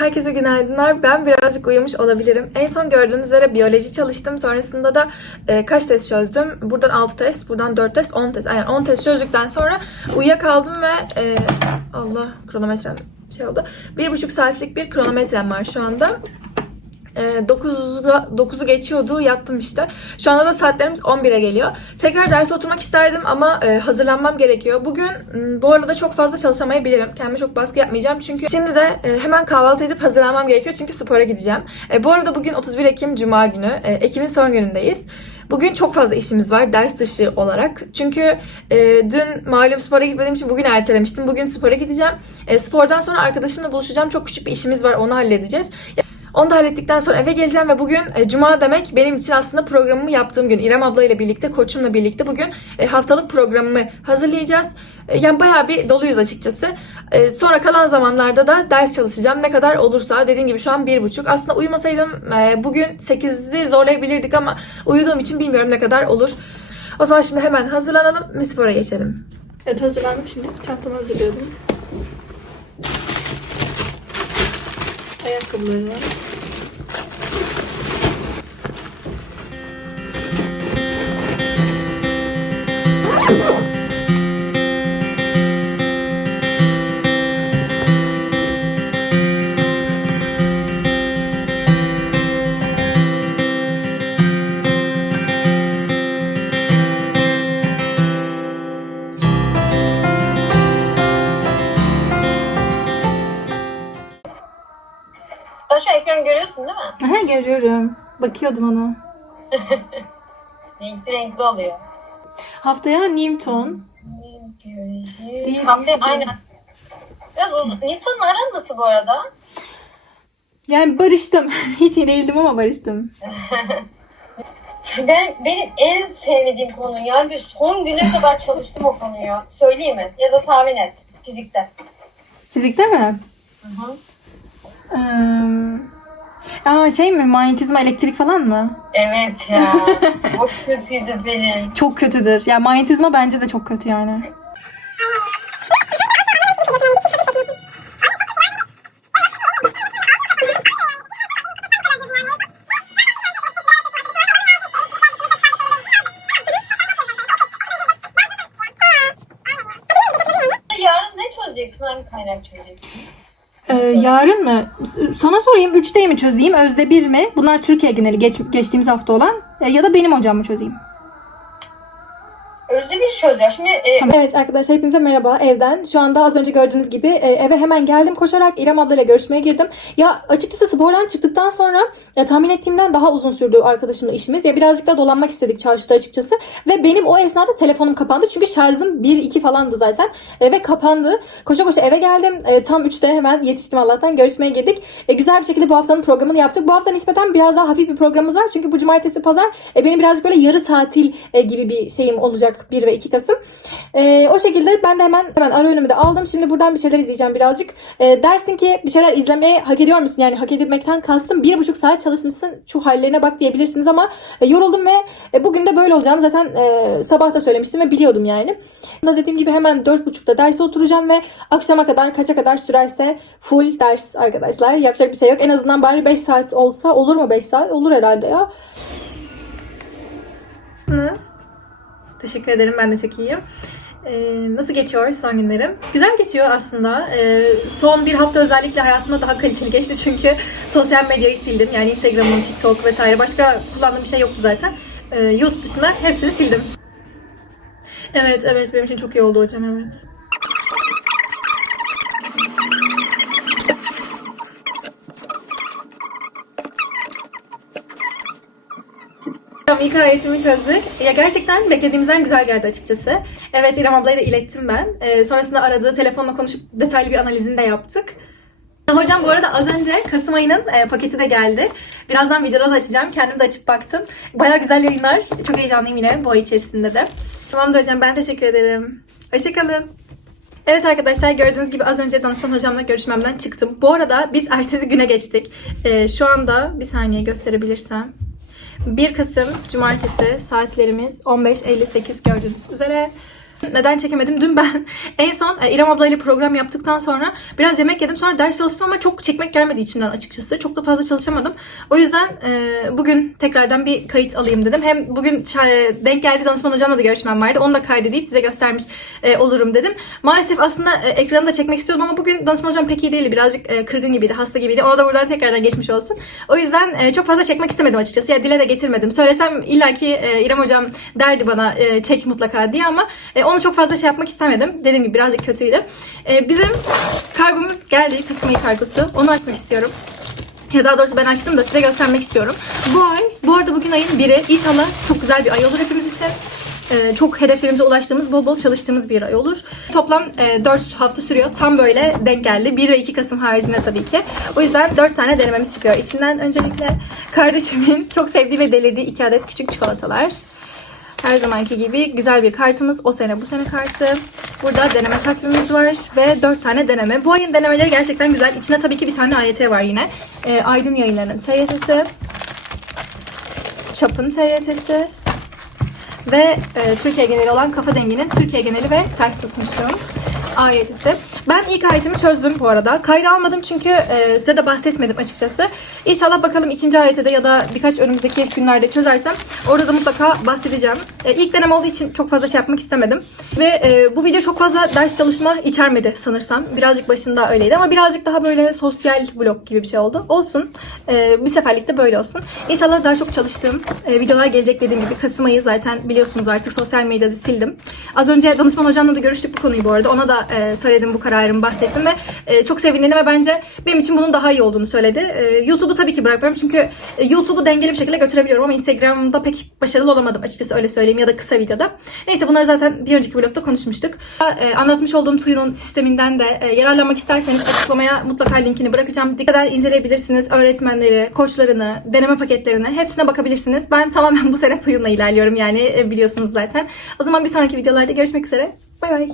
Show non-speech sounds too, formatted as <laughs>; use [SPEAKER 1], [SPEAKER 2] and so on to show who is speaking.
[SPEAKER 1] herkese günaydınlar. Ben birazcık uyumuş olabilirim. En son gördüğünüz üzere biyoloji çalıştım. Sonrasında da e, kaç test çözdüm? Buradan 6 test, buradan 4 test, 10 test. Aynen 10 test çözdükten sonra uyuyakaldım ve e, Allah kronometrem şey oldu. Bir buçuk saatlik bir kronometrem var şu anda. E, 9'a 9'u geçiyordu. Yattım işte. Şu anda da saatlerimiz 11'e geliyor. Tekrar derse oturmak isterdim ama e, hazırlanmam gerekiyor. Bugün m, bu arada çok fazla çalışamayabilirim. Kendime çok baskı yapmayacağım. Çünkü şimdi de e, hemen kahvaltı edip hazırlanmam gerekiyor. Çünkü spora gideceğim. E, bu arada bugün 31 Ekim Cuma günü. Ekim'in son günündeyiz. Bugün çok fazla işimiz var ders dışı olarak. Çünkü e, dün malum spora gitmediğim için bugün ertelemiştim. Bugün spora gideceğim. E, spordan sonra arkadaşımla buluşacağım. Çok küçük bir işimiz var. Onu halledeceğiz. Onu da hallettikten sonra eve geleceğim ve bugün e, Cuma demek benim için aslında programımı yaptığım gün. İrem abla ile birlikte, koçumla birlikte bugün e, haftalık programımı hazırlayacağız. E, yani bayağı bir doluyuz açıkçası. E, sonra kalan zamanlarda da ders çalışacağım. Ne kadar olursa dediğim gibi şu an bir buçuk. Aslında uyumasaydım e, bugün 8'i zorlayabilirdik ama uyuduğum için bilmiyorum ne kadar olur. O zaman şimdi hemen hazırlanalım ve spora geçelim. Evet hazırlandım şimdi. Çantamı hazırlıyordum. Ayakkabıları var.
[SPEAKER 2] Görüyorsun değil mi?
[SPEAKER 1] Aha, görüyorum. Bakıyordum ona. <laughs>
[SPEAKER 2] Renkli renkli oluyor.
[SPEAKER 1] Haftaya Newton. Diye
[SPEAKER 2] Haftaya aynen. Biraz uzun. Newton'un aran nasıl bu arada?
[SPEAKER 1] Yani barıştım. <laughs> Hiç iyi değildim ama barıştım. <laughs>
[SPEAKER 2] Ben benim en sevmediğim konu yani bir son güne kadar çalıştım o konuyu. Söyleyeyim mi? Ya da tahmin et. Fizikte.
[SPEAKER 1] Fizikte mi?
[SPEAKER 2] Hı hı.
[SPEAKER 1] Ee, aa, şey mi? Manyetizma elektrik falan mı?
[SPEAKER 2] Evet ya. <laughs> Çok kötüydü benim.
[SPEAKER 1] Çok kötüdür. Ya manyetizma bence de çok kötü yani.
[SPEAKER 2] Yarın ne çözeceksin? Hangi kaynak çözeceksin?
[SPEAKER 1] Ee, yarın mı? Sana sorayım. Üçte mi çözeyim? Özde bir mi? Bunlar Türkiye geneli geç, geçtiğimiz hafta olan. Ya da benim hocam mı çözeyim?
[SPEAKER 2] Özde bir çözüyor. Şimdi e,
[SPEAKER 1] Evet arkadaşlar hepinize merhaba evden. Şu anda az önce gördüğünüz gibi e, eve hemen geldim koşarak İrem ablayla görüşmeye girdim. Ya açıkçası spordan çıktıktan sonra ya, tahmin ettiğimden daha uzun sürdü arkadaşımla işimiz. Ya birazcık da dolanmak istedik çarşıda açıkçası. Ve benim o esnada telefonum kapandı. Çünkü şarjım 1-2 falandı zaten. E, ve kapandı. Koşa koşa eve geldim. E, tam 3'te hemen yetiştim Allah'tan. Görüşmeye girdik. E, güzel bir şekilde bu haftanın programını yaptık. Bu hafta nispeten biraz daha hafif bir programımız var. Çünkü bu cumartesi pazar e, benim birazcık böyle yarı tatil e, gibi bir şeyim olacak 1 ve 2 Kasım. E, o şekilde ben de hemen hemen ara önümü de aldım. Şimdi buradan bir şeyler izleyeceğim birazcık. E, dersin ki bir şeyler izlemeye hak ediyor musun? Yani hak edilmekten kastım bir buçuk saat çalışmışsın şu hallerine bak diyebilirsiniz ama e, yoruldum ve e, bugün de böyle olacağını zaten e, sabah da söylemiştim ve biliyordum yani. Da dediğim gibi hemen dört buçukta derse oturacağım ve akşama kadar kaça kadar sürerse full ders arkadaşlar. Yapacak bir şey yok. En azından bari 5 saat olsa olur mu 5 saat? Olur herhalde ya. Teşekkür ederim. Ben de çok iyiyim. Ee, nasıl geçiyor son günlerim? Güzel geçiyor aslında. Ee, son bir hafta özellikle hayatımda daha kaliteli geçti <laughs> çünkü sosyal medyayı sildim. Yani Instagram'ın, TikTok vesaire başka kullandığım bir şey yoktu zaten. Ee, YouTube dışında hepsini sildim. Evet, evet benim için çok iyi oldu hocam evet. Tamam, İlk öğretimi çözdük. Ya gerçekten beklediğimizden güzel geldi açıkçası. Evet İrem ablaya da ilettim ben. Ee, sonrasında aradığı telefonla konuşup detaylı bir analizini de yaptık. Hocam bu arada az önce Kasım ayının e, paketi de geldi. Birazdan videoda da açacağım. Kendim de açıp baktım. Baya güzel yayınlar. Çok heyecanlıyım yine bu ay içerisinde de. Tamamdır hocam ben teşekkür ederim. Hoşçakalın. Evet arkadaşlar gördüğünüz gibi az önce danışman hocamla görüşmemden çıktım. Bu arada biz ertesi güne geçtik. Ee, şu anda bir saniye gösterebilirsem. 1 Kasım Cumartesi saatlerimiz 15.58 gördüğünüz üzere. Neden çekemedim? Dün ben <laughs> en son e, İrem ablayla program yaptıktan sonra biraz yemek yedim. Sonra ders çalıştım ama çok çekmek gelmedi içimden açıkçası. Çok da fazla çalışamadım. O yüzden e, bugün tekrardan bir kayıt alayım dedim. Hem bugün şa- denk geldi danışman hocamla da görüşmem vardı. Onu da kaydedeyip size göstermiş e, olurum dedim. Maalesef aslında e, ekranı da çekmek istiyordum ama bugün danışman hocam pek iyi değildi. Birazcık e, kırgın gibiydi, hasta gibiydi. Ona da buradan tekrardan geçmiş olsun. O yüzden e, çok fazla çekmek istemedim açıkçası. Ya dile de getirmedim. Söylesem illaki e, İrem hocam derdi bana e, çek mutlaka diye ama e, onu çok fazla şey yapmak istemedim. Dediğim gibi birazcık kötüydü. E, bizim kargomuz geldi. Kasım ayı kargosu. Onu açmak istiyorum. Ya daha doğrusu ben açtım da size göstermek istiyorum. Bu ay, bu arada bugün ayın biri. İnşallah çok güzel bir ay olur hepimiz için. Ee, çok hedeflerimize ulaştığımız, bol bol çalıştığımız bir ay olur. Toplam e, 4 hafta sürüyor. Tam böyle denk geldi. 1 ve 2 Kasım haricinde tabii ki. O yüzden 4 tane denememiz çıkıyor. İçinden öncelikle kardeşimin <laughs> çok sevdiği ve delirdiği 2 adet küçük çikolatalar. Her zamanki gibi güzel bir kartımız. O sene bu sene kartı. Burada deneme takvimimiz var ve 4 tane deneme. Bu ayın denemeleri gerçekten güzel. İçinde tabii ki bir tane AYT var yine. Ee, Aydın yayınlarının TYT'si. Çap'ın TYT'si. Ve e, Türkiye geneli olan Kafa Dengi'nin Türkiye geneli ve ters tutmuşum. AYT'si. Ben ilk AYT'mi çözdüm bu arada. Kaydı almadım çünkü e, size de bahsetmedim açıkçası. İnşallah bakalım ikinci AYT'de ya da birkaç önümüzdeki günlerde çözersem orada da mutlaka bahsedeceğim. E, ilk denem olduğu için çok fazla şey yapmak istemedim. Ve e, bu video çok fazla ders çalışma içermedi sanırsam. Birazcık başında öyleydi ama birazcık daha böyle sosyal vlog gibi bir şey oldu. Olsun. E, bir seferlik de böyle olsun. İnşallah daha çok çalıştığım e, videolar gelecek dediğim gibi. Kasım ayı zaten biliyorsunuz artık sosyal medyada sildim. Az önce danışman hocamla da görüştük bu konuyu bu arada. Ona da e, söyledim bu kararımı bahsettim ve e, çok sevindiğini ve bence benim için bunun daha iyi olduğunu söyledi. E, YouTube'u tabii ki bırakmıyorum çünkü e, YouTube'u dengeli bir şekilde götürebiliyorum ama Instagram'da pek başarılı olamadım açıkçası öyle söyleyeyim ya da kısa videoda. Neyse bunları zaten bir önceki vlogda konuşmuştuk. E, anlatmış olduğum Tuyu'nun sisteminden de e, yararlanmak isterseniz açıklamaya mutlaka linkini bırakacağım. Dikkaten inceleyebilirsiniz. Öğretmenleri, koçlarını, deneme paketlerini hepsine bakabilirsiniz. Ben tamamen bu sene Tuyu'nla ilerliyorum yani e, biliyorsunuz zaten. O zaman bir sonraki videolarda görüşmek üzere. Bay bay.